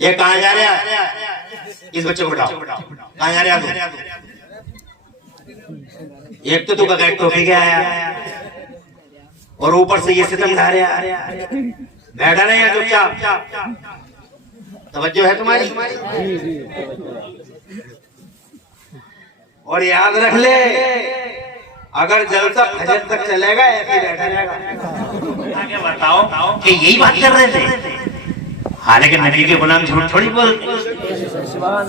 یہ کہاں جا رہے ہیں؟ اس بچے کو بتاؤ کہاں جا رہے ہیں؟ ایک تو بغیر ٹوپی کے آیا اور اوپر سے یہ ستم ڈھا رہے ہیں، بیٹھا رہے ہیں چپ چاپ، توجہ ہے تمہاری؟ اور یاد رکھ لے اگر جلسہ فجر تک چلے گا ایسے ہی بیٹھا رہے گا۔ آگے بتاؤ کہ یہی بات کر رہے تھے، حالانکہ نبی کے غلام جھوٹ تھوڑی بولتے،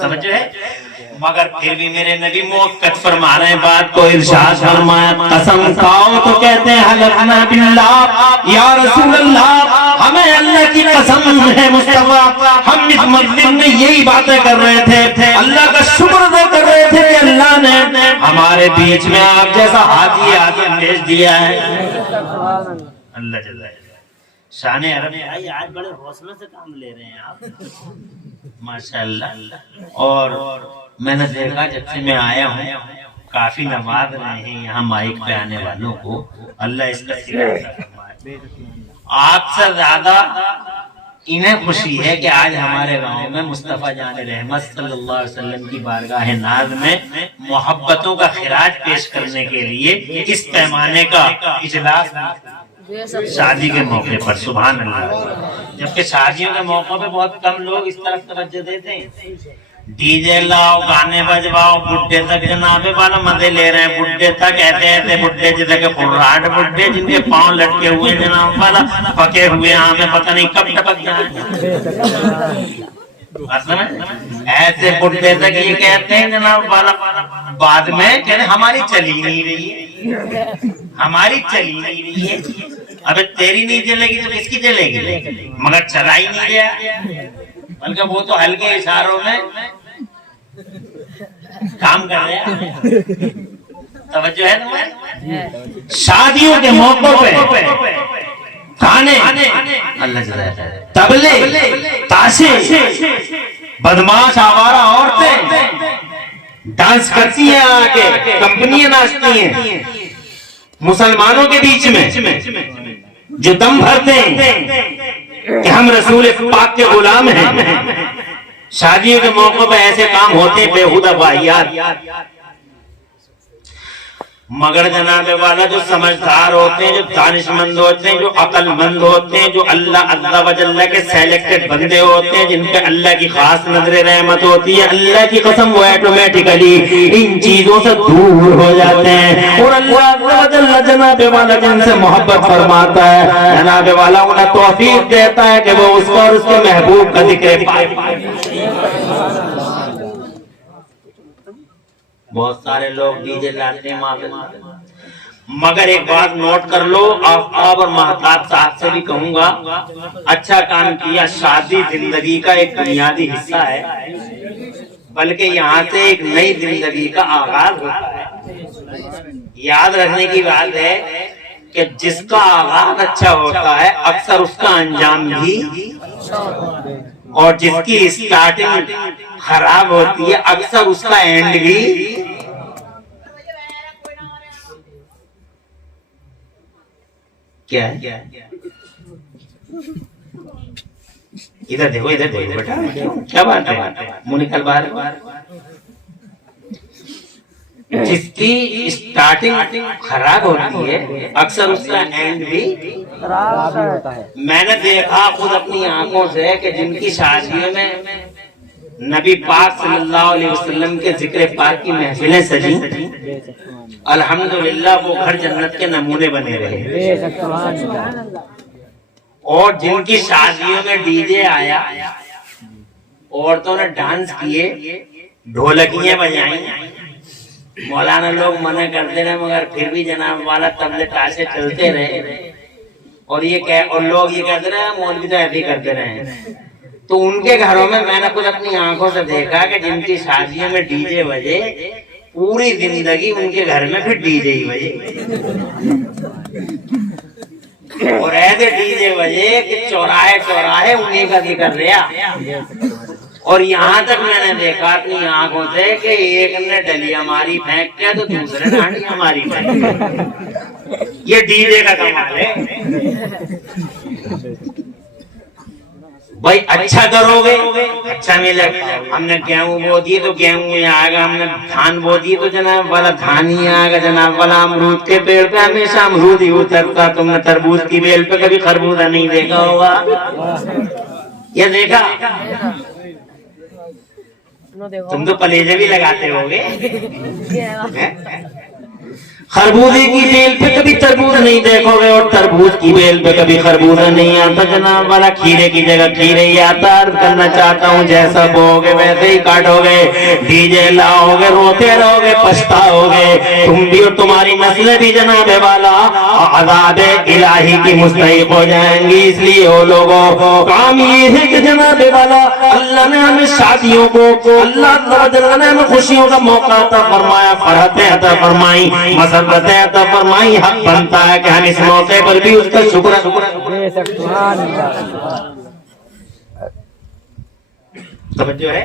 سمجھو ہے؟ مگر پھر بھی میرے نبی موقت فرما رہے ہیں بات کو، ارشاد فرمایا قسم کھاؤ تو کہتے ہیں حلفنا باللہ یا رسول اللہ، ہمیں اللہ کی قسم ہے مصطفیٰ، ہم اس مسجد میں یہی باتیں کر رہے تھے، اللہ کا شکر ادا کر رہے تھے کہ اللہ نے ہمارے بیچ میں آپ جیسا حاجی آدم بھیج دیا ہے۔ اللہ جل شان عرب ہے، آج بڑے حوصلے سے کام لے رہے ہیں آپ، ماشاءاللہ۔ اور میں نے دیکھا جب سے میں آیا ہوں کافی نواز رہے ہیں یہاں مائک پہ آنے والوں کو، اللہ اس کا فرمائے۔ آپ سے زیادہ انہیں خوشی ہے کہ آج ہمارے گاؤں میں مصطفیٰ جان رحمت صلی اللہ علیہ وسلم کی بارگاہ ناز میں محبتوں کا خراج پیش کرنے کے لیے اس پیمانے کا اجلاس شادی کے موقع پر، سبحان اللہ۔ جبکہ شادیوں کے موقع پہ بہت کم لوگ اس طرف توجہ دیتے ہیں، ڈی جے لاؤ، گانے بجواؤ، بڈھے تک جناب والا مزے لے رہے ہیں، بڈھے تک ایسے بڈھے جیسے کہ قراٹ بڈھے جن کے پاؤں لٹکے ہوئے جناب والا، پکے ہوئے ہمیں پتہ نہیں کب ٹپک جائیں، ایسے بڈھے تک یہ کہتے ہیں جناب والا، بعد میں کہتے ہیں ہماری چلی نہیں رہی ہے، ہماری چلی نہیں رہی ہے۔ ابے تیری نہیں چلے گی تو کس کی چلے گی؟ مگر چلا ہی نہیں گیا، بلکہ وہ تو ہلکے اشاروں میں کام کر رہے ہیں۔ توجہ ہے تمہیں؟ شادیوں کے موقع پہ گانے، طبلے، تاشے، بدماش آوارہ عورتیں ڈانس کرتی ہیں، آگے کمپنیاں ناچتی ہیں، مسلمانوں کے بیچ میں جو دم بھرتے ہیں کہ ہم رسول پاک کے غلام ہیں، شادیوں کے موقع پہ ایسے کام ہوتے ہیں بےہودہ واہیات۔ مگر جناب والا جو سمجھدار ہوتے ہیں، جو دانش مند ہوتے ہیں، جو عقل مند ہوتے ہیں، جو اللہ عز و جل کے سیلیکٹڈ بندے ہوتے ہیں، جن پہ اللہ کی خاص نظر رحمت ہوتی ہے، اللہ کی قسم وہ ایٹومیٹیکلی ان چیزوں سے دور ہو جاتے ہیں، اور اللہ عز و جل جناب والا جن سے محبت فرماتا ہے، جناب والا انہیں توفیق دیتا ہے کہ وہ اس کو اور اس کے محبوب کا ذکر پائے۔ بہت سارے لوگ ڈی جے لاتے ہیں، مگر ایک بات نوٹ کر لو، آفتاب اور مہتاب صاحب سے بھی کہوں گا، اچھا کام کیا، شادی زندگی کا ایک بنیادی حصہ ہے، بلکہ یہاں سے ایک نئی زندگی کا آغاز ہوتا ہے۔ یاد رکھنے کی بات ہے کہ جس کا آغاز اچھا ہوتا ہے اکثر اس کا انجام بھی، اور جس کی اسٹارٹنگ خراب ہوتی ہے اکثر اس کا اینڈ بھی۔ کیا ہے؟ ادھر دیکھو، ادھر دیکھو بیٹا، کیا بات ہے؟ منہ نکل باہر۔ جس کی اسٹارٹنگ خراب ہوتی ہے اکثر اس کا اینڈ بھی خراب ہوتا ہے۔ میں نے دیکھا خود اپنی آنکھوں سے کہ جن کی شادیوں میں نبی پاک صلی اللہ علیہ وسلم کے ذکر پاک کی محفلیں سجی، الحمدللہ وہ گھر جنت کے نمونے بنے رہے، اور جن کی شادیوں میں ڈی جے آیا، عورتوں نے ڈانس کیے، ڈھولکیاں بجائیں، مولانا لوگ منع کرتے رہے مگر پھر بھی جناب والا طبلے تاشے چلتے رہے، اور لوگ یہ کہتے رہے مولوی تو ایسے ہی کرتے رہے۔ تو ان کے گھروں میں میں نے خود اپنی آنکھوں سے دیکھا کہ جن کی شادیوں میں ڈی جے بجے پوری زندگی ان کے گھر میں پھر ڈی جے ہی بجے، اور ایسے ڈی جے بجے کہ چوراہے چوراہے انہیں کا ذکر رہا۔ اور یہاں تک میں نے دیکھا اپنی آنکھوں سے کہ ایک نے ڈلیا ماری پھینک کیا تو دوسرے نے ہانڈیاں ماری پھینک، یہ ڈی جے کا کمال ہے۔ भाई अच्छा करोगे अच्छा मिलेगा। हमने गेहूं बो दिए तो गेहूं में आएगा, हमने धान बो दिए तो जनाब वाला धान ही आएगा। जनाब वाला अमरूद के पेड़ पे हमेशा अमरूद ही उतरता। तुमने तरबूज की बेल पे कभी खरबूजा नहीं देखा होगा, ये देखा? तुम तो कलेजे भी लगाते होगे। खरबूजे की बेल पे कभी तरबूज नहीं देखोगे और तरबूज की बेल पे कभी खरबूजा नहीं आता। जनाब वाला खीरे की जगह खीरे ही आता। अर्ज करना चाहता हूँ जैसा बोगे वैसे ही काटोगे, डीजे लाओगे, रोते रहोगे, पछताओगे तुम भी और तुम्हारी नस्लें भी जनाब वाला अज़ाब इलाही की मुस्तहिक हो जाएंगी। इसलिए वो लोगों काम ये है कि जनाब वाला अल्लाह ने हमें शादियों को, अल्लाह ने हमें खुशियों का मौका अता फरमाया, फरहतें अता फरमाई, मसरतें अता फरमाई। हक बनता है कि हम इस मौके पर भी उसका शुक्र जो है।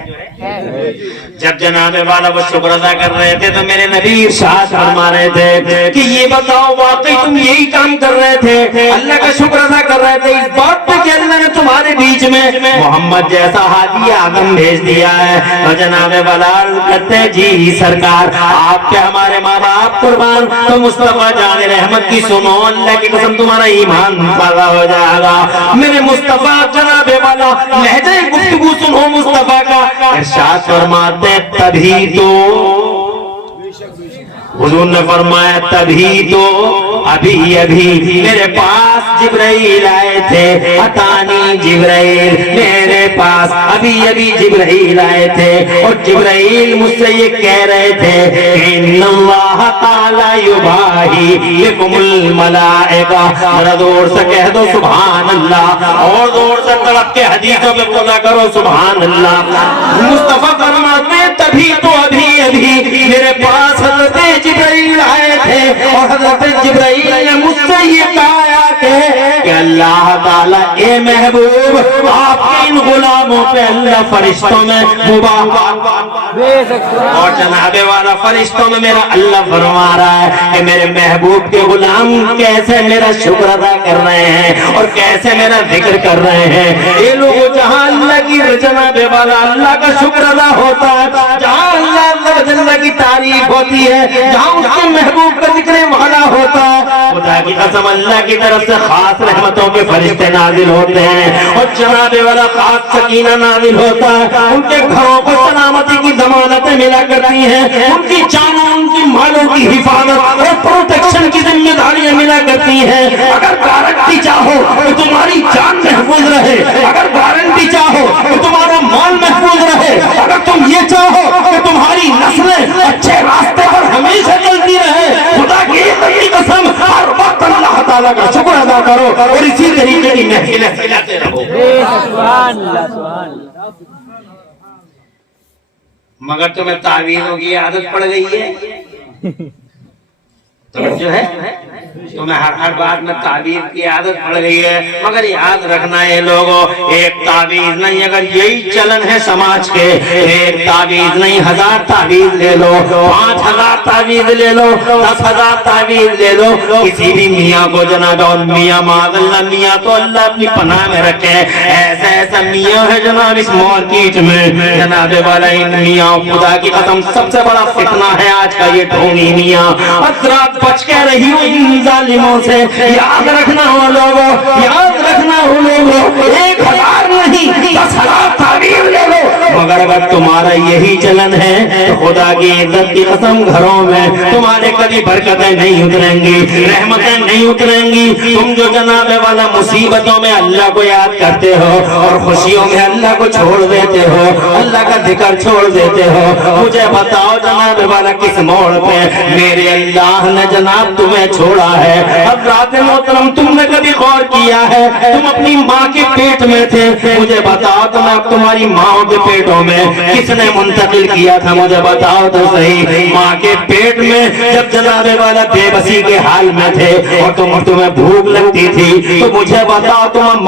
जब जनाबे वाला वो शुक्र अदा कर रहे थे तो मेरे नबी इरशाद फरमा रहे थे कि ये बताओ वाकई तुम यही काम कर रहे थे, अल्लाह का शुक्र अदा कर रहे थे इस बात पे कि अल्लाह ने तुम्हारे बीच में मोहम्मद जैसा हादी आदम भेज दिया है। तो जनाबे वाला कहते हैं जी सरकार आपके हमारे माँ बाप कुर्बान, तो मुस्तफा जान रहमत की सुनो, अल्लाह की कसम तुम्हारा ईमान ताज़ा हो जाएगा। मेरे मुस्तफा जनाबे वाला लहजे गुफ्तगू सुनो मुस्तफा का। इरशाद फरमाते तभी तो हुजूर ने फरमाया तभी तो अभी अभी मेरे पास जिब्राइल आए थे। अतानी जिब्राइल, मेरे पास अभी अभी जिब्राइल आए थे और जिब्राइल मुझसे ये कह रहे थे इन्नल्लाह ताला युबाही बिकुमुल मलाइका। जरा जोर से कह दो सुभान अल्लाह, और जोर से तड़प के हदीसों में बोला करो सुभान अल्लाह। मुस्तफा फरमाते तभी तो अभी अभी मेरे पास हज़रत जिब्राइल आए थे और हज़रत जिब्राइल ने मुझसे ये कहा कि अल्लाह ताला ए महबूब आपके इन गुलामों पे अल्लाह फरिश्तों में और जनाबे वाला फरिश्तों में मेरा अल्लाह फरमा रहा है कि मेरे महबूब के गुलाम कैसे मेरा शुक्र अदा कर रहे हैं और कैसे मेरा जिक्र कर रहे हैं। ये लोग जहाँ अल्लाह की जनाबे वाला अल्लाह का शुक्र अदा होता है, जहाँ अल्लाह की तारीफ होती है, जहाँ उसके महबूब का जिक्र वाला होता है, खुदा की कसम अल्लाह की तरफ से खास रहमतों के फरिश्ते नाजिल होते हैं और जनाबे वाला खास सकीना नाजिल होता है। उनके घरों को सलामती की जमानतें मिला करती हैं, उनकी जानों उनकी मालों की हिफाजत और प्रोटेक्शन की जिम्मेदारियां मिला करती हैं। अगर गारंटी चाहो तो तुम्हारी जान महफूज रहे, अगर गारंटी चाहो तो तुम्हारा माल महफूज रहे, अगर तुम ये चाहो कि तुम्हारी नस्लें अच्छे रास्ते पर हमेशा चलती रहे, खुदा की कसम हर वक्त अल्लाह ताला का शुक्र अदा करो और इसी तरीके की महफिलें फैलाते रहो। मगर तुम्हें तावीज़ों की आदत पड़ गई है, तो जो है तुम्हें हर बात में तावीज़ की आदत पड़ गई है। मगर याद रखना है लोगों, एक तावीज़ नहीं, अगर यही चलन है समाज के, एक तावीज़ नहीं 1000 तावीज़ ले लो, 5000 तावीज़ ले लो, 10,000 तावीज़ ले लो, किसी भी मियाँ को जनाब, और मियाँ माज़अल्लाह मियाँ तो अल्लाह अपनी पनाह में रखे, ऐसा ऐसा मियाँ है जनाब इस मार्केट में जनाब वाला, इन मियाँ खुदा की कसम सबसे बड़ा फितना है आज का ये ढोंगी मियाँ। हज़रात बच के रही हो इन जालिमों से, याद रखना हो लोगों, याद रखना हो लोगों, 1000 नहीं 10,000 तावीज़ ले लो, मगर अगर तुम्हारा यही चलन है तो खुदा की इज्जत की कसम घरों में तुम्हारे कभी बरकतें नहीं उतरेंगी, रहमतें नहीं उतरेंगी। तुम जो जनाबे वाला मुसीबतों में अल्लाह को याद करते हो और खुशियों में अल्लाह को छोड़ देते हो, अल्लाह का जिक्र छोड़ देते हो, मुझे बताओ जनाबे वाला किस मोड़ पे मेरे अल्लाह ने जनाब तुम्हें छोड़ा है। हज़रात मोहतरम तुमने कभी गौर किया है, तुम अपनी माँ के पेट में थे, मुझे बताओ तुम अब तुम्हारी माँ के पेटों में کس نے منتقل کیا تھا مجھے بتاؤ تو صحیح. ماں کے پیٹ میں جب جناب والا بے بسی کے حال میں تھے اور تمہیں بھوک لگتی تھی تو مجھے بتاؤ تمہیں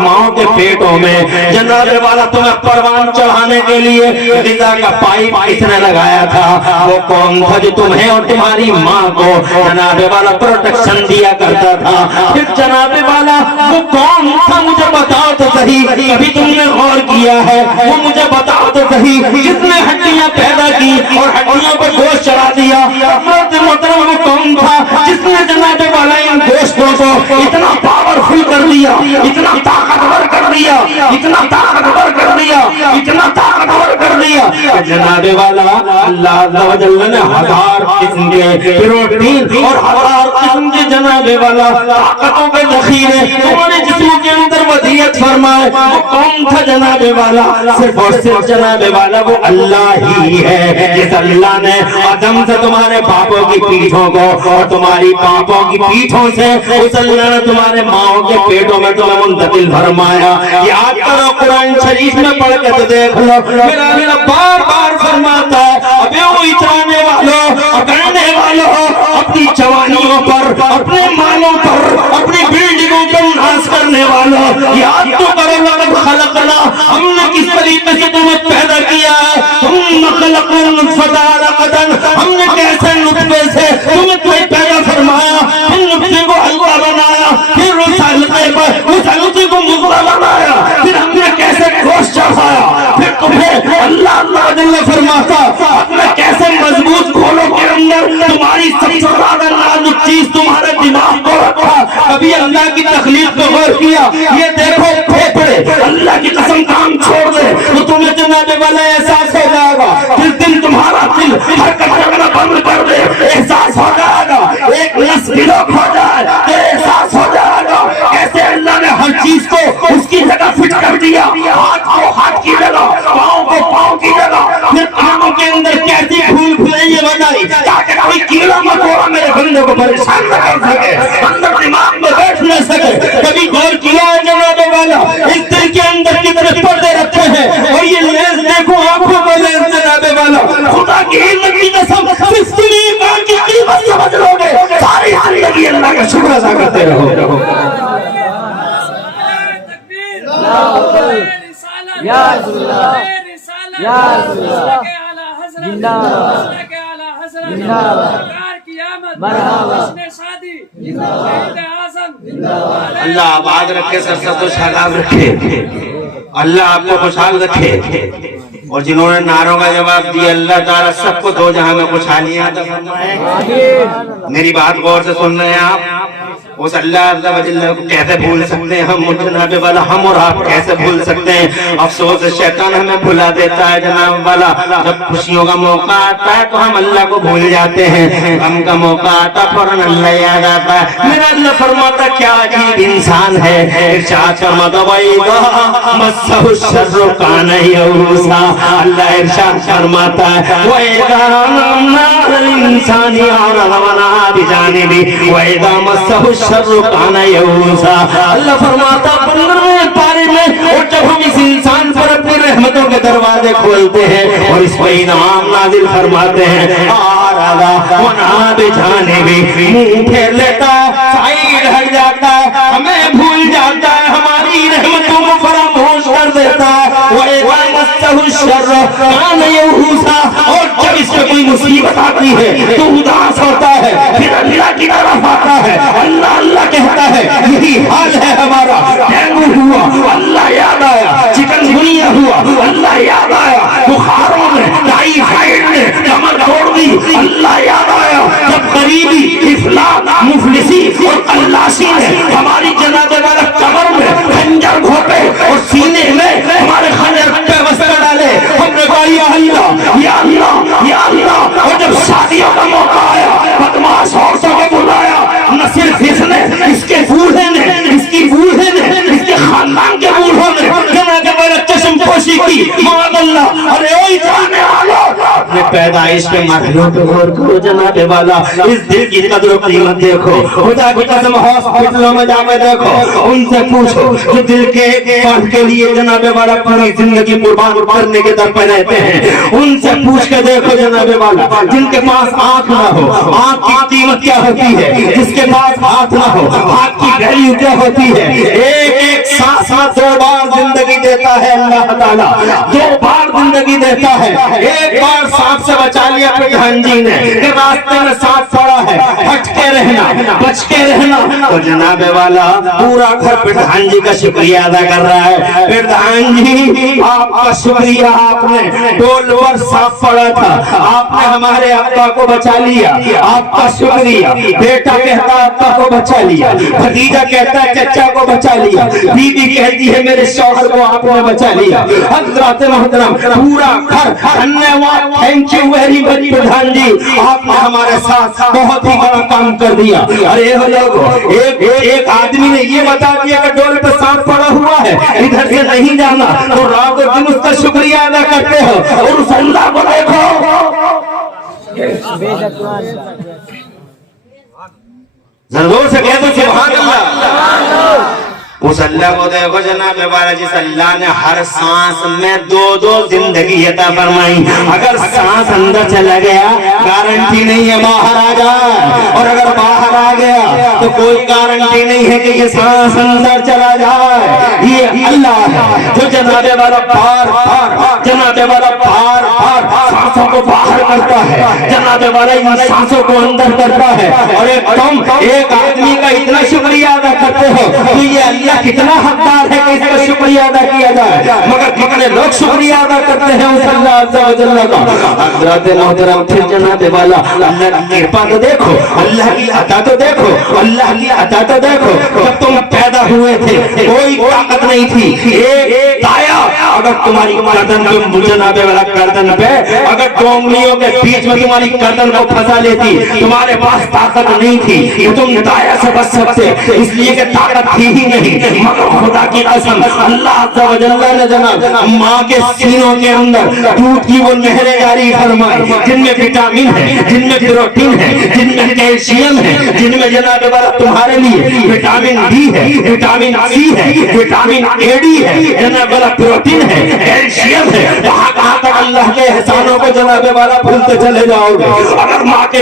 ماں کے پیٹوں میں جناب والا تمہیں پروان چڑھانے کے لیے غذا کا پائپ کس نے لگایا تھا؟ وہ کون تھا جو تمہیں اور تمہاری ماں کو جناب والا پروٹیکشن دیا کرتا تھا؟ پھر جناب والا وہ کون تھا مجھے بتاؤ تو صحیح. کبھی تم نے غور کیا ہے؟ وہ مجھے بتاؤ تو صحیح. جس نے ہڈیاں پیدا کی اور ہڈیوں پر گوشت چڑھا دیا محترم وہ کون تھا جس نے جناب والا ان گوشتوں کو اتنا پاورفل کر دیا, اتنا طاقتور کر دیا, اتنا طاقتور کر دیا, اتنا طاقتور کر دیا کہ جناب والا اللہ عز و جل نے 1000 قسم کے پروٹین اور 1000 قسم کے جناب والا طاقتوں کے ذخیرے تمہارے جسموں کے اندر ودیعت فرمائے. وہ کون تھا جناب والا؟ صرف اور صرف جناب والا وہ اللہ ہی ہے جس اللہ نے آدم سے تمہارے باپوں کی پیٹھوں کو اور تمہاری باپوں کی پیٹھوں سے اس اللہ نے تمہارے ماں کے پیٹوں میں تمہیں منتقل فرمایا. یاد کرو قرآن شریف میں پڑھ کے تو دیکھ لو. میرا بار بار فرماتا ہے ابے وہ اترانے والوں اکڑنے والوں اپنی جوانیوں پر اپنے مالوں پر اپنی بلڈنگوں پر ناز کرنے والوں یاد تو کرو لقد خلقنا ہم نے کس طریقے سے تمہیں پیدا کیا ہے. ثم خلقنا النطفة علقة ہم نے کیسے نطفے سے تمہیں پیدا فرمایا, پھر نطفے کو حلقہ بنایا, پھر اس حلقے پر اس حلقے کو مضغہ بنایا, پھر ہم نے کیسے گوشت چڑھایا, پھر تمہیں اللہ جل فرماتا اپنے کیسے مضبوط کھولوں کے اندر تمہاری سب سے زیادہ نازک چیز تمہارے دماغ کو رکھا. کبھی اللہ کی تخلیق کو غور کیا؟ یہ دیکھو پھیپھڑے اللہ کی قسم کام چھوڑ دے تو تمہیں جناب والا احساس ہو جائے گا. جس دن تمہارا دل حرکت کرنا بند کر دے احساس ہو جائے گا. ایک نس بلوک ہو جائے تو احساس ہو جائے گا کیسے اللہ نے ہر چیز کو اس کی جگہ فٹ کر دیا. ہاتھ کو ہاتھ کی جگہ, پاؤں کو پاؤں کی جگہ, پھر کانوں کے اندر کیسی پھول پھلائیاں بنائی تاکہ کوئی کیڑا مکوڑا میرے بندے کو پریشان نہ کر سکے, اندر دماغ میں بیٹھ نہ سکے. کبھی غور کیا ہے جناب والا اس دل کے اندر کتنے پردے رکھے ہیں اور یہ لیز دیکھو آنکھوں کو لیز جناب والا خدا کی علم کی قسم صرف تم ایمان کی قیمت سمجھ لو گے ساری زندگی اللہ کا شکر ادا کرتے رہو. یا رسول اللہ یا رسول اللہ زندہ اللہ آباد رکھے, سر سر تو شاداب رکھے, اللہ آپ کو خوشحال رکھے. اور جنہوں نے نعروں کا جواب دیا اللہ تعالیٰ سب کو دو جہاں میں خوشحالیاں عطا فرمائے. میری بات غور سے سن رہے ہیں آپ؟ اس اللہ عز و جل کو کیسے بھول سکتے ہیں ہم جناب والا, ہم اور آپ کیسے بھول سکتے ہیں؟ افسوس شیطان ہمیں بھلا دیتا ہے جناب والا. جب خوشیوں کا موقع آتا ہے تو ہم اللہ کو بھول جاتے ہیں, غم کا موقع آتا فوراً اللہ یاد آتا ہے. میرا اللہ فرماتا کیا عجیب انسان ہے. ارشاد فرماتا وَإِذَا مَسَّهُ الشَّرُّ كَانَ يَئُوسًا, اللہ ارشاد فرماتا ہے وَإِذَا مَسَّ الْإِنسَانَ أَعْرَضَ وَنَأَىٰ بِجَانِبِهِ وَإِذَا مَسَّهُ الشَّرُّ كَانَ يَئُوسًا. اللہ فرماتا 15ویں پارے میں اور جب ہم اس انسان پر اپنی رحمتوں کے دروازے کھولتے ہیں اور اس پر انعام نازل فرماتے ہیں أَعْرَضَ وَنَأَىٰ بِجَانِبِهِ منہ پھیر لیتا ہے, سائیڈ ہٹ جاتا ہے, ہمیں بھول جاتا ہے, ہماری رحمتوں کو فراموش کر دیتا ہے. وَإِذَا مَسَّهُ الشَّرُّ كَانَ يَئُوسًا, اور جب اس میں کوئی مصیبت آتی ہے تو اداس ہوتا ہے, پھر اللہ کی طرف آتا ہے, اللہ اللہ کہتا ہے. یہی حال ہے ہمارا. ڈینگو ہوا اللہ یاد آیا, چکن گنیا ہوا اللہ یاد آیا, بخاروں میں ٹائیفائڈ نے کمر توڑ دی اللہ یاد آیا, جب غریبی افلاس مفلسی اور تلاشی نے ہماری جناب والا کمر میں خنجر گھوپے اور سینے میں ہمارے خنجر پیوستہ ڈالے, ہم نے کہا یا اللہ یا اللہ یا اللہ. اور جب شادیوں کا موقع آیا بدماش عورتوں کو بلایا, نہ صرف اس نے, اس کے بوڑھے نے, اس کی بوڑھے نے, اس کے خاندان کے بوڑھوں نے جناب والا چشم پوشی کی. معاذ اللہ. ارے اوئی جانے والو आपने पैदाइश के मरहलों पे गौर करो जनाब वाला, इस दिल की कदर और कीमत देखो, खुदा की कसम हॉस्पिटलों में जाकर देखो, उनसे पूछो जो दिल के पल के लिए जनाब वाला पूरी जिंदगी कुर्बान करने के दर पे रहते हैं, उनसे पूछ के देखो जनाब वाला, जिनके पास आंख ना हो, आंख की कीमत क्या होती है, जिसके पास हाथ ना हो, हाथ की वैल्यू क्या होती है। एक एक सांस में 2 बार जिंदगी देता है अल्लाह ताला, 2 बार जिंदगी देता है। एक बार सांप से बचा लिया प्रधान जी ने कि रास्ते में सांप पड़ा है, हट के रहना, बच के रहना, तो जनाब वाला पूरा घर प्रधान जी का शुक्रिया अदा कर रहा है। प्रधान जी आपका शुक्रिया, आपने टोल पर सांप पड़ा था, आपने हमारे अब्बा को बचा लिया, आपका शुक्रिया। बेटा कहता है अब्बा को बचा लिया, भतीजा कहता है चचा को बचा लिया, बीवी कहती है मेरे शौहर को आपने बचा लिया। हज़रात मोहतरम पूरा घर धन्यवाद, थैंक यू वेरी मच प्रधान जी, आपने हमारे साथ बहुत ही बड़ा काम कर दिया। अरे हो लोगों, एक आदमी ने ये बता दिया कि डोल पे सांप पड़ा हुआ है, इधर से नहीं जाना, तो रात और दिन उसका शुक्रिया अदा करते हो और उस अल्लाह को देखो। जोर से कह दो सुभान अल्लाह। उस अल्लाह को देखो जनाब वाला, जिस अल्लाह ने हर सांस में 2-2 जिंदगी अता फरमाई। अगर सांस अंदर चला गया गारंटी नहीं है बाहर आ जाए, और अगर बाहर आ गया तो कोई गारंटी नहीं है कि ये सांस अंदर चला जाए। ये अल्लाह है जो जनाब वाला जनाब वाला सांसों को बाहर करता है, जनाब वाला इन सांसों को अंदर करता है। और एक आदमी का इतना शुक्रिया अदा करते हो तो ये अल्लाह कितना हकदार है कि इसका शुक्रिया अदा किया जाए, मगर कितने लोग शुक्रिया अदा करते हैं उस अल्लाह अज़्ज़ा व जल्ला का। हज़रत मोहतरम फिर जनाब वाला अल्लाह की कृपा तो देखो, अल्लाह की अता तो देखो, अल्लाह की अता तो देखो। जब तुम पैदा हुए थे कोई ताकत नहीं थी, एक दाया अगर तुम्हारी गर्दन पे जनाब वाला गर्दन पे अगर 2 उंगलियों के बीच में तुम्हारी गर्दन को फंसा लेती, तुम्हारे पास ताकत नहीं थी कि तुम दाया से बच सकते, इसलिए कि ताकत थी ही नहीं। मगर खुदा की कसम अल्लाह अज़्ज़ा व जल्ला ने जनाब माँ के सीनों के अंदर दूध की वो नहरें जारी फरमाई, जिनमें विटामिन है, जिनमें प्रोटीन है, जिनमें कैल्शियम है, जिनमें जनाब वाला तुम्हारे लिए विटामिन डी है, विटामिन सी है, विटामिन ए डी है, जनाब वाला प्रोटीन है, कैल्शियम है। कहाँ तक अल्लाह के एहसानों को जनाब वाला भूलते चले जाओगे। अगर माँ के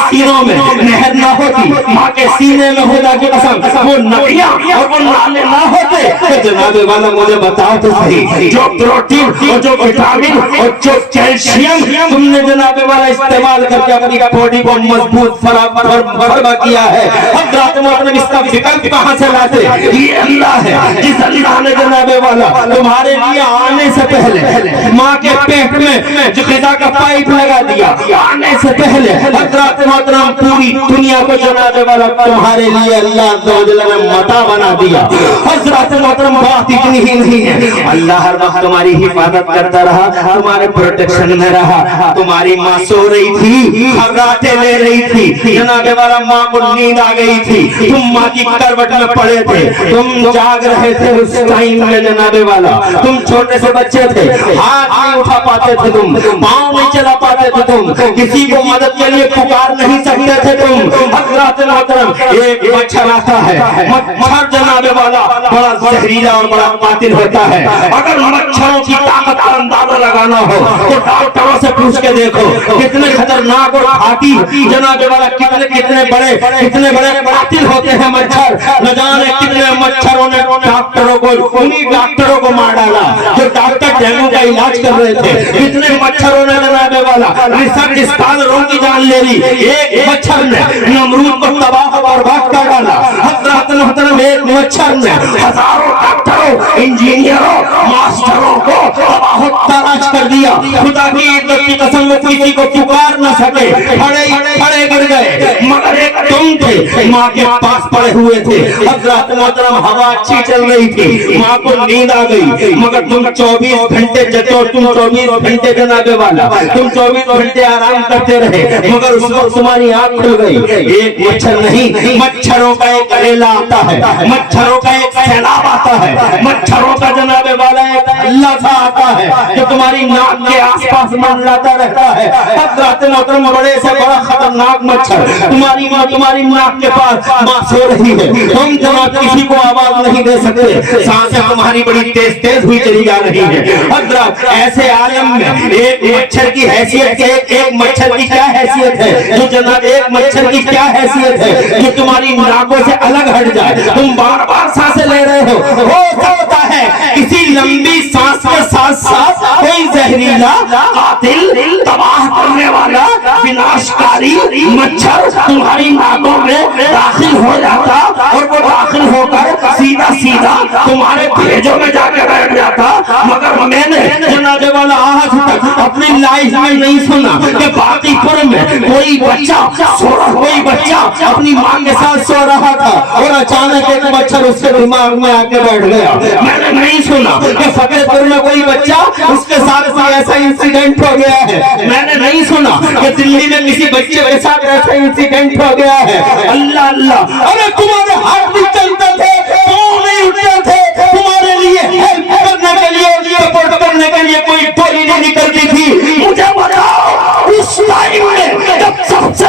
सीनों में नहर ना होती, माँ के सीने में खुदा की कसम वो नदियाँ और वो नाले ना होते, तो जनाब वाला मुझे बताओ तो सही, जो प्रोटीन और जो विटामिन और जो कैल्शियम तुमने जनाब वाला इस्तेमाल करके अपनी बॉडी को मजबूत फरमा किया है, हज़रत मोहतरम इसका विकल्प कहाँ से लाते? ये अल्लाह है जिस अल्लाह ने जनाब वाला तुम्हारे लिए आने से पहले माँ के पेट में जो ग़िज़ा का पाइप लगा दिया, आने से पहले हज़रत मोहतरम पूरी दुनिया को जनाब वाला तुम्हारे लिए अल्लाह ने मता बना दिया। हज़रत मोहतरम बात इतनी ही नहीं है, अल्लाह हर वक्त तुम्हारी हिफाजत करता रहा, तुम्हारे प्रोटेक्शन में रहा। तुम्हारी माँ सो रही थी, खर्राटे ले रही थी, जनाब वाला माँ को नींद आ गई थी, तुम माँ की करवट में पड़े थे, तुम जाग रहे थे उस टाइम में जनाब वाला, तुम छोटे से बच्चे थे, हाथ नहीं उठा पाते थे, तुम पाँव नहीं चला पाते थे, तुम किसी को मदद के लिए पुकार नहीं सकते थे तुम। हज़रत मोहतरम एक मच्छर आता है, मच्छर जनाब वाला बड़ा जहरीला और बड़ा कातिल होता है। अगर मच्छरों की ताकत का अंदाजा लगाना हो तो डॉक्टरों से पूछ के देखो कितने खतरनाक और घाती जनाब वाला कितने बड़े कातिल होते हैं मच्छर। न जाने कितने मच्छरों ने उन्हीं डॉक्टरों को मार डाला जो डॉक्टर डेंगू का इलाज कर रहे थे। कितने मच्छरों ने जनाब वाला रिसर्च स्कॉलरों की जान ले ली। एक मच्छर ने नमरूद को तबाह और बर्बाद कर डाला। हज़रत मोहतरम एक मच्छर ने हजारों डॉक्टरों, इंजीनियरों, मास्टरों को तबाह तराश कर दिया। खुदा की इज्जत की कसम, किसी को पुकार न सके, खड़े गिर गए। मगर एक तुम थे, माँ के पास पड़े हुए थे। हज़रत मोहतरम हवा अच्छी चल रही थी, माँ को नींद आ गई, मगर तुम 24 घंटे जतो, तुम 24 घंटे जनाबे वाला, तुम 24 घंटे आराम करते रहे, मगर उस वक्त तुम्हारी आंख खुल गई। एक मच्छर नहीं, मच्छरों का एक रेला आता है, मच्छरों का एक सैलाब आता है, मच्छरों का जनाबे वाला एक अल्लाह सा आता है जो तुम्हारी नाक के आसपास मंडराता रहता है। हज़रत मोहतरम बड़े से बड़ा खतरनाक मच्छर तुम्हारी नाक के पास माँ सो रही है, तुम जनाब किसी को आवाज नहीं दे सकते, सांसें तुम्हारी बड़ी तेज तेज हुई चली जा रही है। हज़रत ऐसे आलम में एक मच्छर की हैसियत है, एक मच्छर की क्या हैसियत है, जो जनाब एक मच्छर की क्या हैसियत है जो तुम्हारी नाकों से अलग हट जाए, तुम बार बार सांसें ले रहे हो सकता है किसी लंबी सांस के साथ साथ कोई जहरीला कातिल तबाह करने वाला विनाशकारी मच्छर तुम्हारी नाकों में दाखिल हो जाता और वो दाखिल होकर सीधा सीधा तुम्हारे भेजों में जाकर बैठ जाता। मगर मैंने जनाबे वाला आज तक अपनी लाइफ में नहीं सुना कि बाकीपुर में कोई बच्चा अपनी मां के साथ सो रहा था और अचानक एक मच्छर उसके दिमाग में आके बैठ गया। मैंने नहीं सुना कि फतेहपुर में कोई बच्चा उसके साथ कोई ऐसा इंसिडेंट हो गया है, मैंने नहीं सुना कि दिल्ली में किसी बच्चे के साथ ऐसा इंसिडेंट हो गया है। अल्लाह अल्लाह, अरे तुम्हारे हाथ भी चलते थे, पाँव नहीं उठते थे, तुम्हारे लिए हेल्प करने के लिए, सपोर्ट करने के लिए कोई टोली नहीं निकलती थी। मुझे बताओ उस टाइम में जब सबसे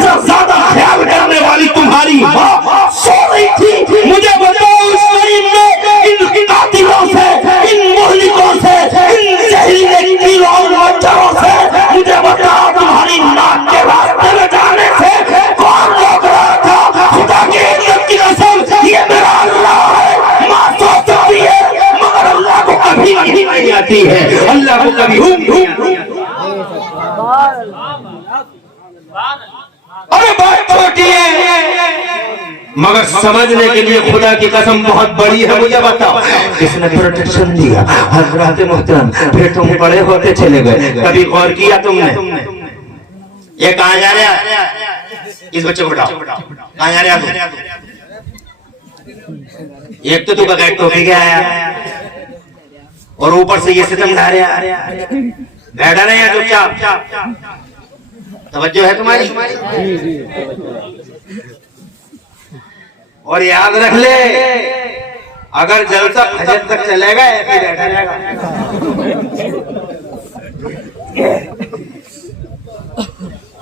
ज्यादा ख्याल करने वाली तुम्हारी माँ सो रही थी, मुझे बताओ उस टाइम में इन कातिलों से, इन मुहलिकों से, इन जहरीले कीड़ों और मच्छरों से, मुझे बताओ तुम्हारी नाक के रास्ते में जाने से कौन रोक रहा था? खुदा की इज्जत की कसम, ये मेरा अल्लाह है। माँ सो सकती है मगर अल्लाह को कभी नहीं आती है, अल्लाह को कभी नहीं आती है। अरे बात छोटी है मगर समझने के लिए खुदा की कसम बहुत बड़ी है। मुझे बताओ किसने प्रोटेक्शन दिया? हज़रत मोहतरम, फिर तुम बड़े होते चले गए, कभी गौर किया तुमने? ये कहाँ जा रहे हैं? इस बच्चे को उठाओ, कहाँ जा रहे हैं? एक तो तू बगैर टोपी के आया और ऊपर से ये सितम ढा रहे, बैठा रहे हैं चुपचाप, तवज्जो है तुम्हारी? और याद रख ले, अगर जलसा फजर तक चलेगा ऐसे बैठा रहेगा।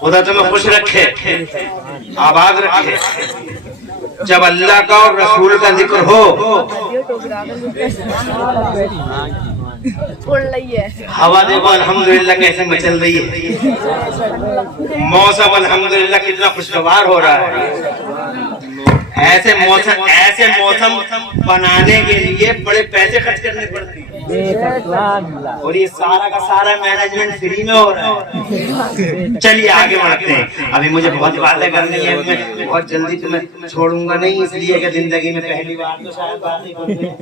खुदा तुम्हें खुश रखे, आबाद रखे। जब अल्लाह का और रसूल का जिक्र हो, हवा देखो अल्हम्दुलिल्लाह कैसे मचल रही है, मौसम अल्हम्दुलिल्लाह कितना खुशगवार हो रहा है। ऐसे मौसम बनाने के लिए बड़े पैसे खर्च करने पड़ते हैं और ये सारा का सारा मैनेजमेंट फ्री में हो रहा है। चलिए आगे बढ़ते हैं, अभी मुझे बहुत बातें करनी है, मैं बहुत जल्दी तुम्हें छोड़ूंगा नहीं, इसलिए कि जिंदगी में पहली बार तो शायद बात ही करते हैं।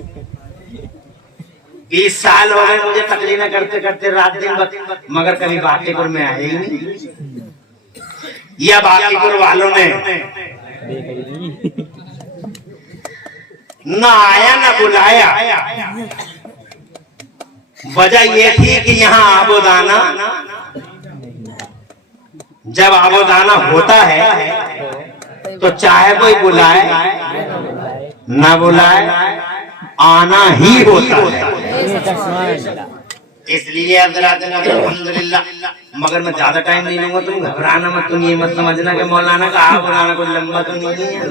20 साल हो गए मुझे तकलीफें करते करते रात दिन, मगर कभी बाकीपुर में आए ही नहीं, या बाकीपुर वालों ने ना आया ना बुलाया। वजह ये थी कि यहाँ आबोदाना, जब आबोदाना होता है तो चाहे कोई बुलाए ना बुलाए आना ही होता है। इसलिए अल्हम्दुलिल्लाह, मगर मैं ज्यादा टाइम नहीं लूंगा, तुम घबराना मत, तुम ये मत समझना कि मौलाना का बुलाना कोई लंबा तो नहीं है।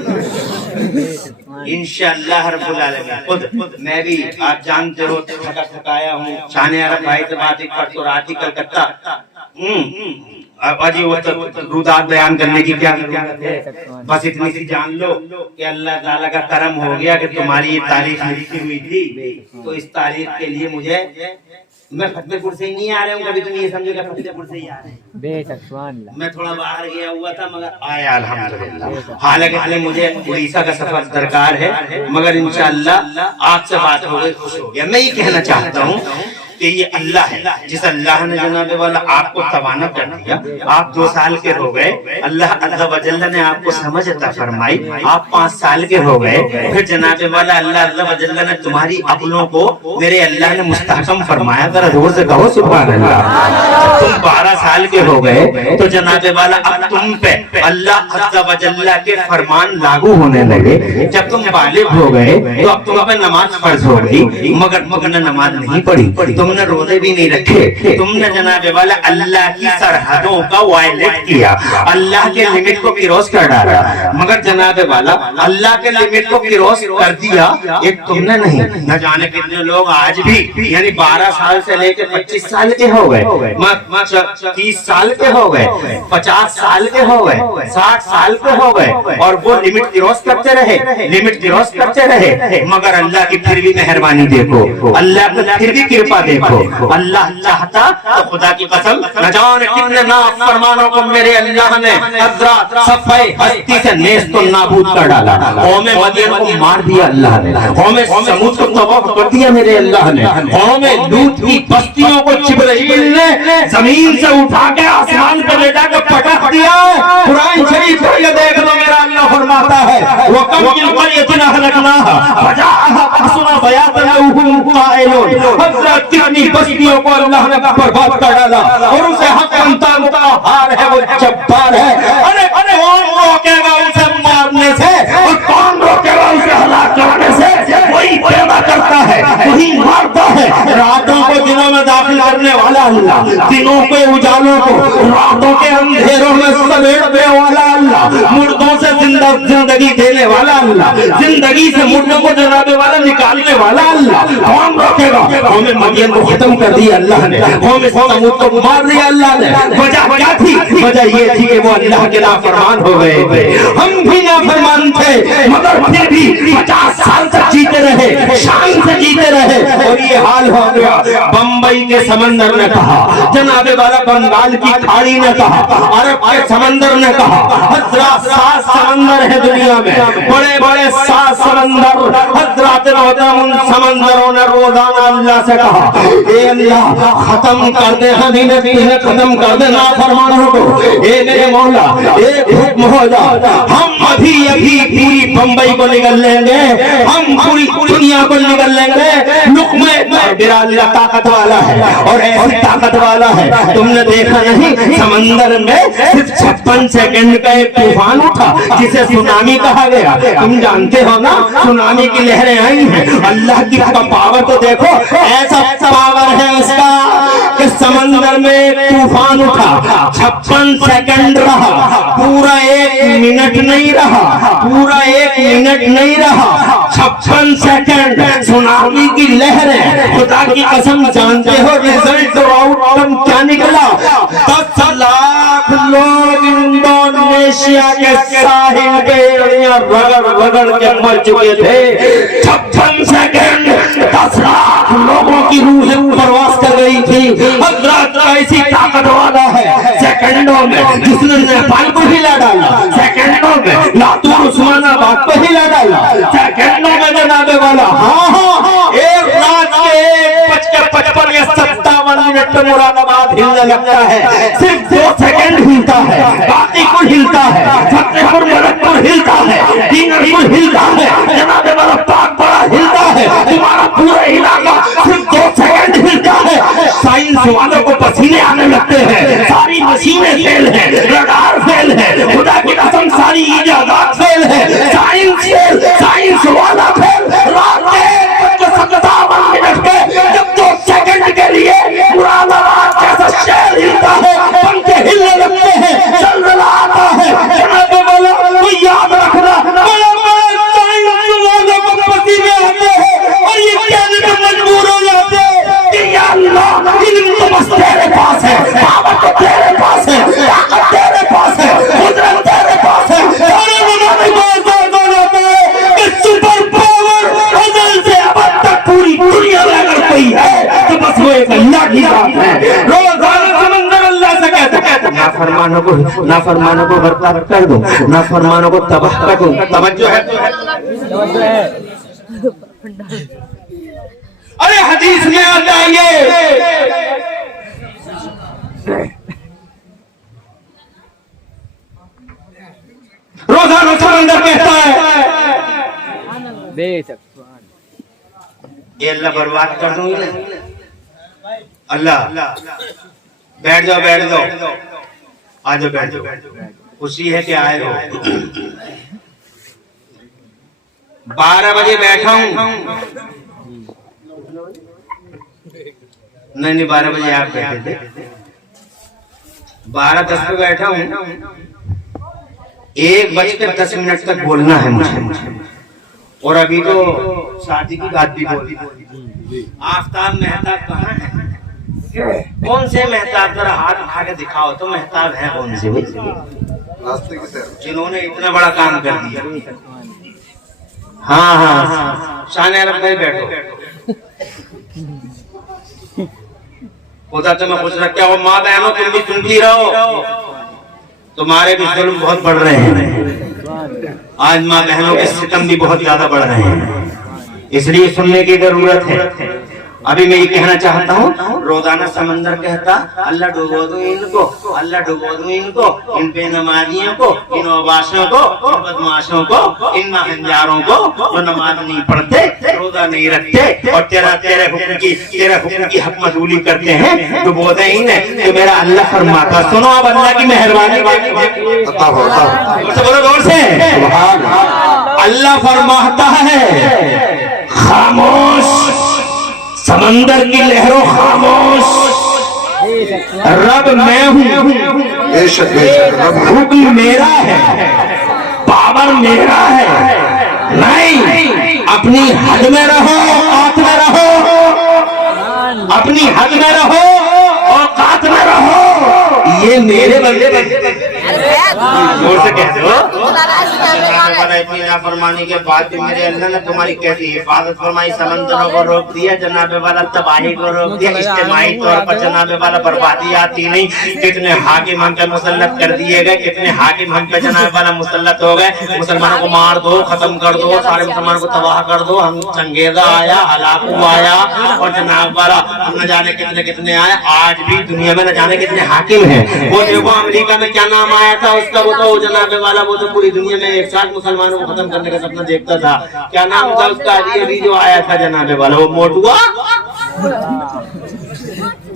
इंशाअल्लाह रब्बुल आलमीन खुद मैं भी, आप जानते हो, थकाया हूँ, शान अरब भाई से बात परसों रात ही कलकत्ता, अजी वो रुदात बयान करने की क्या जरूरत है? बस इतनी सी जान लो कि अल्लाह ताला का करम हो गया कि तुम्हारी ये तारीफ लिखी हुई थी, तो इस तारीफ के लिए मुझे, मैं फतेहपुर से ही नहीं आ रहा हूँ, कभी तुम ये समझो कि फतेहपुर से ही आ रहे हैं। मैं थोड़ा बाहर गया हुआ था मगर आया अल्हम्दुलिल्लाह। हालांकि मुझे उड़ीसा का सफर दरकार है, मगर इंशाअल्लाह आपसे बात हो गई, खुश हो गया। मैं ये कहना चाहता हूँ کہ یہ اللہ ہے. جس اللہ نے جناب والا آپ کو توانا کر دیا, آپ 2 سال کے ہو گئے, اللہ عز و جل نے آپ کو سمجھ عطا فرمائی, آپ 5 سال کے ہو گئے, پھر جناب والا اللہ عز و جل نے تمہاری عقلوں کو میرے اللہ نے مستحکم فرمایا. ذرا زور سے کہو سبحان اللہ. جب تم 12 سال کے ہو گئے تو جناب والا اب تم پہ اللہ عز و جل کے فرمان لاگو ہونے لگے. جب تم بالغ ہو گئے تو اب تم پہ نماز فرض ہو گئی, مگر تم نے نماز نہیں پڑھی, تم نے روزے بھی نہیں رکھے, تم نے جناب والا اللہ کی سرحدوں کا وائلیٹ کیا, اللہ کے لمٹ کو کراس کر ڈالا. مگر جناب والا اللہ کے لمٹ کو کراس کر دیا ایک تم نے نہیں. نہ جانے کتنے لوگ آج بھی یعنی 12 سال سے لے کے 25 سال کے ہو گئے, 30 سال کے ہو گئے, 50 سال کے ہو گئے, 60 سال کے ہو گئے, اور وہ لمٹ کراس کرتے رہے, لمٹ کراس کرتے رہے. مگر اللہ کی پھر بھی مہربانی دیکھو, اللہ کی پھر بھی کرپا دیکھو. اللہ چاہتا تو خدا کی قسم نہ جانے کتنے نافرمانوں کو میرے اللہ نے حضرات صفحے ہستی سے نیست و نابود کر ڈالا. قوم مدین کو مار دیا اللہ نے, قوم سمود کو تباہ کر دیا میرے اللہ نے, قوم لوط کی بستیوں کو جبرائیل نے زمین سے اٹھا کے آسمان پہ لے جا کے پٹک دیا. قرآن شریف کو یہ دیکھ لو, میرا اللہ فرماتا ہے وَكَمْ مِنْ قَرْيَةٍ أَهْلَكْنَاهَا فَجَاءَهَا بَأْسُنَا بَيَاتًا وَهُمْ قَائِلُونَ. حضرت کتنی بستیوں کو اللہ نے برباد کر ڈالا, اور اسے حق انتان قہار ہے, وہ جبار ہے. ارے کون روکے گا اسے مارنے سے, اور کون روکے گا اسے ہلاک کرنے سے؟ وہی پیدا کرتا ہے, وہی مارتا ہے. راتوں کو دنوں میں داخل کرنے والا اللہ, دنوں کے اجالوں کو راتوں کے اندھیروں میں سمیٹنے والا اللہ, مردوں سے زندگی دینے والا اللہ, زندگی سے مردوں کو جناب والا نکالنے والا اللہ. کون روکے گا؟ قوم مدین کو ختم کر دیا اللہ نے, قوم سمود کو مار دیا اللہ نے. وجہ کیا تھی؟ وجہ یہ تھی کہ وہ اللہ کے نافرمان ہو گئے تھے. ہم بھی نافرمان تھے, مگر پھر بھی 50 سال تک جیتے رہے, شان سے جیتے رہے, اور یہ حال ہو گیا. بمبئی کے سمندر نے کہا, جناب والا بنگال کی کھاڑی نے کہا, عرب کے سمندر نے کہا, حضرات 7 سمندر ہے دنیا میں, بڑے بڑے 7 سمندر. حضرات ان سمندروں نے روزانہ اللہ سے کہا اے اللہ ختم کر دے, ہمیں نے ختم کر دے نافرمانوں کو. اے میرے مولا ایک حکم ہو جا, ہم ابھی پوری بمبئی کو نگل لیں گے, ہم پوری دنیا کو نگل لیں گے. لقمے میرا اللہ طاقت والا ہے, اور ایسی طاقت والا ہے. تم نے دیکھا نہیں سمندر میں صرف 56 سیکنڈ کا ایک طوفان اٹھا جسے سونامی کہا گیا. تم جانتے ہو نا سونامی کی لہریں آئی ہیں. اللہ کی پاور تو دیکھو, ایسا پاور ہے اس کا کہ سمندر میں ایک طوفان اٹھا, 56 سیکنڈ رہا, پورا 1 منٹ نہیں رہا, پورا 1 منٹ نہیں رہا, 56 سیکنڈ. سونامی کی لہریں, خدا کی قسم جانتے ہو ریزلٹ آؤٹ کم کیا نکلا؟ 10 لاکھ لوگ انڈونیشیا کے ساحل پہ ایڑیاں رگڑ کے مر چکے تھے. 56 سیکنڈ 10 لاکھ لوگوں کی روحیں پرواز کر گئی تھی. حضرات ایسی طاقت والا ہے, سیکنڈوں میں جس نے نیپال کو ہلا ڈالا, سیکنڈوں میں لاتور عثمان آباد کو ہلا ڈالا, سیکنڈوں میں جناب والا. ہاں ایک رات کے 55 یا 57 منٹ میں مراد آباد ہلنے لگتا ہے. صرف 2 سیکنڈ ہلتا ہے, باقی کل ہلتا ہے, فتح پور ملکپور ہلتا ہے, دینر پور ہلتا ہے, جناب والا پاک بڑا ہلتا ہے. تمہارا پورا علاقہ صرف 2 سیکنڈ ہلتا ہے. سائنس والوں کو پسینے آنے لگتے ہیں, ساری مشینیں فیل ہیں, رڈار فیل ہے, خدا کی قسم ساری ایجادات فیل ہے, سائنس فیل, سائنس والا فیل. رات کے 57 منٹ کے جب 2 سیکنڈ کے لیے مراد آباد جیسا شہر ہلتا ہے, پنکھے ہلنے لگتے ہیں, چل رہا آتا ہے. جناب والا تو یاد رکھنا, بڑے بڑے سائنس والوں کو پسینے آتے ہیں, اور یہ کہنے میں مجبور ہو جاتے ہیں کہ یا اللہ علم تو بس تیرے پاس ہے, پاور تو تیرے پاس ہے, طاقت تیرے پاس ہے, قدرت تیرے پاس ہے. سارے بنانے کو آزاد ہو جاتا ہے کہ سپر پاور ازل سے ابد تک پوری دنیا میں اگر کوئی ہے تو بس وہ ایک اللہ کی ذات ہے. روزانہ سمندر اللہ سے کہتا ہے نافرمانوں کو برباد کر دو, نافرمانوں کو تباہ کر دو. توجہ ہے अरे हदीस में आता है ये रोजाना समंदर कहता है ये अल्लाह बर्बाद कर दूंगी ना। अल्लाह बैठ जाओ आ जाओ बैठ जाओ। खुशी है कि आए हो। 12 बजे बैठा हूं। नहीं 12 बजे आप बैठे थे। 12:10 पे बैठा हूं। 1:10 तक बोलना है मुझे, और अभी तो शादी की बात भी बोली। आफ्ताब मेहताब कहाँ है? कौन से मेहताब? जरा हाथ उठा के दिखाओ तो मेहताब है कौन से जिन्होंने इतना बड़ा काम कर दिया। हाँ शान अरब में बैठो। खुदा तुम्हें खुश रखे हो। माँ बहनों तुम भी सुनती रहो, तुम्हारे भी जुल्म बहुत बढ़ रहे हैं। आज माँ बहनों के सितम भी बहुत ज्यादा बढ़ रहे हैं, इसलिए सुनने की जरूरत है। अभी मैं ये कहना चाहता हूँ, रोजाना समंदर कहता अल्लाह डुबो दो इनको, अल्लाह डुबो दो इनको, इन बेनमाजियों को, इन अबाशों को, इन बदमाशों को, इन महंजारों को जो नमाज नहीं पढ़ते, रोजा नहीं रखते और तेरे हुक्म की हक मजूली करते हैं, डुबो दे इन्हें। तो मेरा अल्लाह फरमाता, सुनो अब अल्लाह की मेहरबानी बोलो जोर से। अल्लाह फरमाता है खामोश समंदर की लहरों खामोश, रब मैं हूँ, हुक्म मेरा है, पावर मेरा है। नहीं, अपनी हद में रहो, औकात में रहो, अपनी हद में रहो, औकात में रहो। ये मेरे बंदे जोर से कहते हो। इतनी नाफरमानी के बाद भी मेरे अल्लाह ने तुम्हारी कैसी हिफाजत फरमाई। समंदरों को रोक दिया, जनाबे वाला तबाही को रोक दिया, इज्तिमाई तौर पर जनाबे वाला बर्बादी आती नहीं। कितने हाकिम हम पे मुसल्लत कर दिए गए, कितने हाकिम हम पे जनाबे वाला मुसल्लत हो गए। मुसलमानों को मार दो, खत्म कर दो, सारे मुसलमानों को तबाह कर दो। हम चंगेजा आया, हलाकू आया, और जनाब वाला हम न जाने कितने कितने आए। आज भी दुनिया में न जाने कितने हाकिम हैं। वो देखो अमेरिका में क्या नाम आया था उसका, वो तो जनाबे वाला वो तो पूरी दुनिया में एक साथ मुसलमानों को खत्म करने का सपना देखता था। क्या नाम था उसका? अभी जो आया था जनाबे वाला, वो मोटुआ।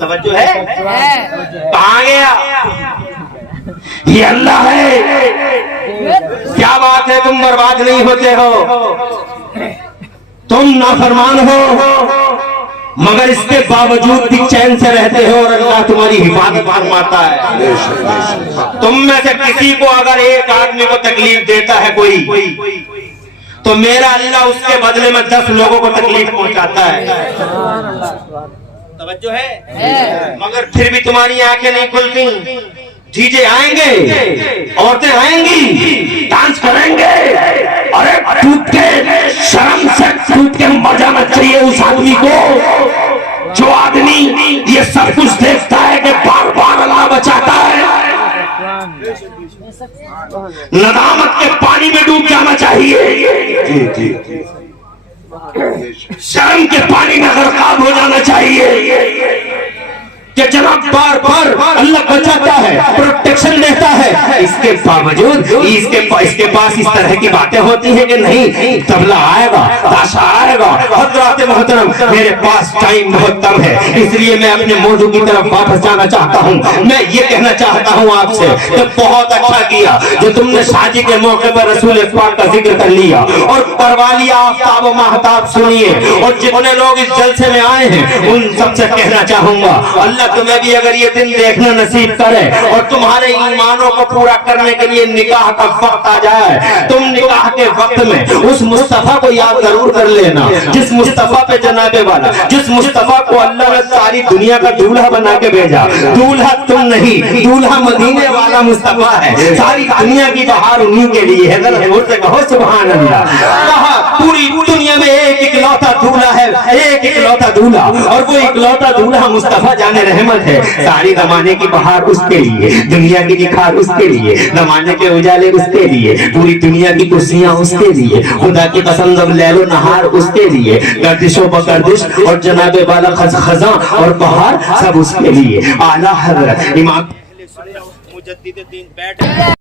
तवज्जो है? कहाँ गया? ये अल्लाह है। क्या बात है, तुम बर्बाद नहीं होते हो, तुम नाफरमान हो, मगर इसके बावजूद भी चैन से रहते हो और अल्लाह तुम्हारी हिफाजत फरमाता है। तुम में से किसी को अगर एक आदमी को तकलीफ देता है कोई, तो मेरा अल्लाह उसके बदले में 10 लोगों को तकलीफ पहुंचाता है। तवज्जो है? मगर फिर भी तुम्हारी आंखें नहीं खुलती। डीजे आएंगे, औरतें आएंगी, डांस करेंगे, अरे टूट के शर्म से टूट के मर जाना चाहिए उस आदमी को जो आदमी ये सब कुछ देखता है कि बार बार अल्लाह बचाता है। नदामत के पानी में डूब जाना चाहिए, शर्म के पानी में गरकाब हो जाना चाहिए कि जनाब बार बार अल्लाह बचाता है, प्रोटेक्शन देता है। इसके बावजूद इसके पास इस तरह की बातें होती हैं कि नहीं, तबला आएगा, ताशा आएगा। हज़रात मोहतरम, मेरे पास टाइम बहुत कम है, इसलिए मैं अपने मौजू की तरफ वापस जाना चाहता हूँ। मैं ये कहना चाहता हूँ आपसे कि बहुत अच्छा किया जो तुमने शादी के मौके पर रसूल पाक का जिक्र कर लिया और करवा लिया आफ्ताब व महताब। सुनिए, और जितने लोग इस जलसे में आए हैं उन सबसे कहना चाहूंगा, अल्लाह तुम्हें भी अगर ये दिन देखना नसीब करे और तुम्हारे ईमानों को पूरा करने के लिए निकाह का वक्त आ जाए, तुम निकाह के वक्त में उस मुस्तफा को याद जरूर कर लेना, जिस मुस्तफा पे जनाबे वाला, जिस मुस्तफा को अल्लाह ने सारी दुनिया का दूल्हा बना के भेजा। दूल्हा तुम नहीं, दूल्हा मदीने वाला मुस्तफा है। सारी दुनिया की बहार उन्हीं के लिए है। कहो सुभान अल्लाह। कहा पूरी दुनिया में एक इकलौता दूल्हा है, एक इकलौता दूल्हा, और वो इकलौता दूल्हा मुस्तफा जाने रहमत है। सारी जमाने की बहार उसके लिए, दुनिया की निखार उसके लिए, जमाने के उजाले उसके लिए, पूरी दुनिया की कुर्सियां उसके लिए, खुदा की कसम जब लैलो नहार उसके लिए, गर्दिशों पर गर्दिश और जनाबे वाला खजा और बहार सब उसके लिए। आला हजरत इमाम मुजद्दिद दीन बैठ